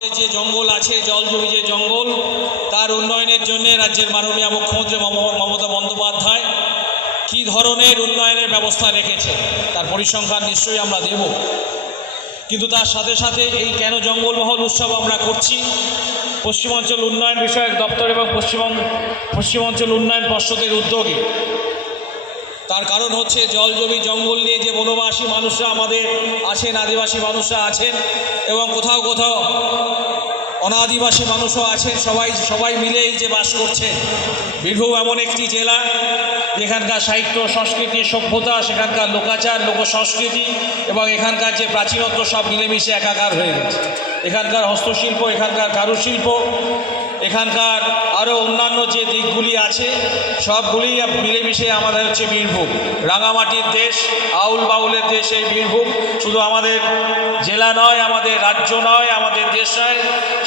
যে জঙ্গল আছে জলজমি যে জঙ্গল তার উন্নয়নের জন্য রাজ্যের মাননীয় মুখ্যমন্ত্রী মমতা বন্দ্যোপাধ্যায় কী ধরনের উন্নয়নের ব্যবস্থা রেখেছে তার পরিসংখ্যান নিশ্চয়ই আমরা দেব। কিন্তু তার সাথে সাথে এই কেন জঙ্গলমহল উৎসব আমরা করছি, পশ্চিমাঞ্চল উন্নয়ন বিষয়ক দপ্তর এবং পশ্চিমাঞ্চল উন্নয়ন পর্ষদের উদ্যোগে। তার কারণ হচ্ছে জলজমি জঙ্গল নিয়ে যে বনবাসী মানুষরা আমাদের আছেন, আদিবাসী মানুষরা আছেন এবং কোথাও কোথাও অনাদিবাসী মানুষও আছেন, সবাই মিলেই যে বাস করছেন। বীরভূম এমন একটি জেলা যেখানকার সাহিত্য সংস্কৃতি সভ্যতা, সেখানকার লোকাচার লোক সংস্কৃতি এবং এখানকার যে প্রাচীনত্ব সব মিলেমিশে একাকার হয়ে গেছে। এখানকার হস্তশিল্প, এখানকার কারুশিল্প, এখানকার আরও অন্যান্য যে দিকগুলি আছে সবগুলি মিলেমিশে আমাদের হচ্ছে বীরভূম। রাঙামাটির দেশ, আউল বাউলের দেশ এই বীরভূম। শুধু আমাদের জেলা নয়, আমাদের রাজ্য নয়, আমাদের দেশ নয়,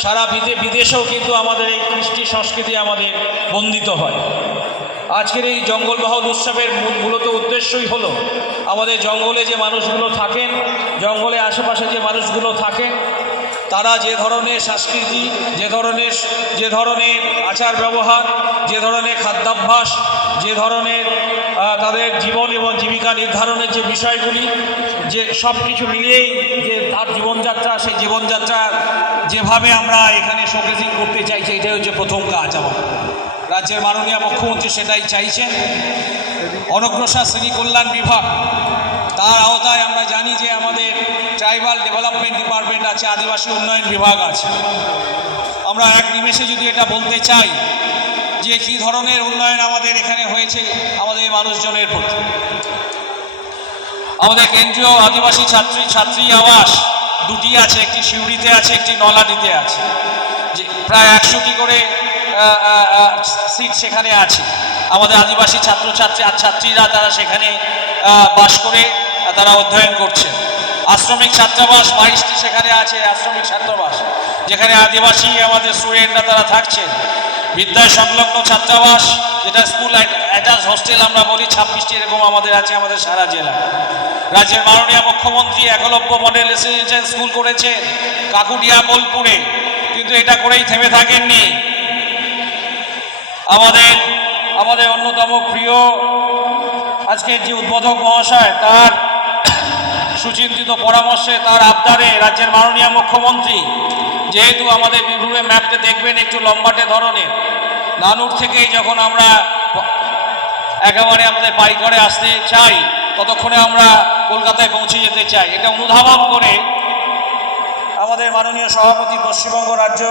সারা বিদেশেও কিন্তু আমাদের এই কৃষ্টি সংস্কৃতি আমাদের বন্দিত হয়। আজকের এই জঙ্গলমহল উৎসবের মূলত উদ্দেশ্যই হলো আমাদের জঙ্গলে যে মানুষগুলো থাকেন, জঙ্গলে আশেপাশে যে মানুষগুলো থাকেন, তারা যে ধরনের সংস্কৃতি, যে ধরনের আচার ব্যবহার, যে ধরনের খাদ্যাভ্যাস, যে ধরনের তাদের জীবন এবং জীবিকা নির্ধারণের যে বিষয়গুলি, যে সব কিছু মিলিয়েই যে তার জীবনযাত্রা, সেই জীবনযাত্রা যেভাবে আমরা এখানে শোকেসিং করতে চাইছি, এটাই হচ্ছে প্রথম কাজ। আমার রাজ্যের মাননীয় মুখ্যমন্ত্রী সেটাই চাইছেন। অনগ্রসর শ্রেণী কল্যাণ বিভাগ, তার আওতায় আমরা জানি যে আমাদের ট্রাইবাল ডেভেলপমেন্ট ডিপার্টমেন্ট আছে, আদিবাসী উন্নয়ন বিভাগ আছে। আমরা এক নিমেষে যদি এটা বলতে চাই যে কী ধরনের উন্নয়ন আমাদের এখানে হয়েছে আমাদের মানুষজনের প্রতি। আমাদের কেন্দ্রীয় আদিবাসী ছাত্রী আবাস দুটি আছে, একটি সিউড়িতে আছে, একটি নলাডিতে আছে। যে প্রায় 100টি করে সিট সেখানে আছে। আমাদের আদিবাসী ছাত্রীরা তারা সেখানে বাস করে তারা অধ্যয়ন করছে। আশ্রমিক ছাত্রাবাস 22টি সেখানে আছে, আশ্রমিক ছাত্রাবাস যেখানে আদিবাসী আমাদের স্টুডেন্টরা তারা থাকছেন। বিদ্যায় সংলগ্ন ছাত্রাবাস, যেটা স্কুল অ্যাটাচ হোস্টেল আমরা বলি, 26টি এরকম আমাদের আছে আমাদের সারা জেলা। রাজ্যের মাননীয় মুখ্যমন্ত্রী একলব্য মডেল রেসিডেন্সিয়াল স্কুল করেছেন কাকুডিয়া বোলপুরে, কিন্তু এটা করেই থেমে থাকেননি। আমাদের অন্যতম প্রিয় আজকের যে উদ্বোধক মহাশয়, তার সুচিন্তিত পরামর্শে, তার আবদারে রাজ্যের মাননীয় মুখ্যমন্ত্রী, যেহেতু আমাদের বীরভূমের ম্যাপটা দেখবেন একটু লম্বাটে ধরনের, নানুর থেকেই যখন আমরা একেবারে আমাদের পাইকরে আসতে চাই ততক্ষণে আমরা কলকাতায় পৌঁছে যেতে চাই। এটা অনুধাবন করে আমাদের মাননীয় সভাপতি পশ্চিমবঙ্গ রাজ্য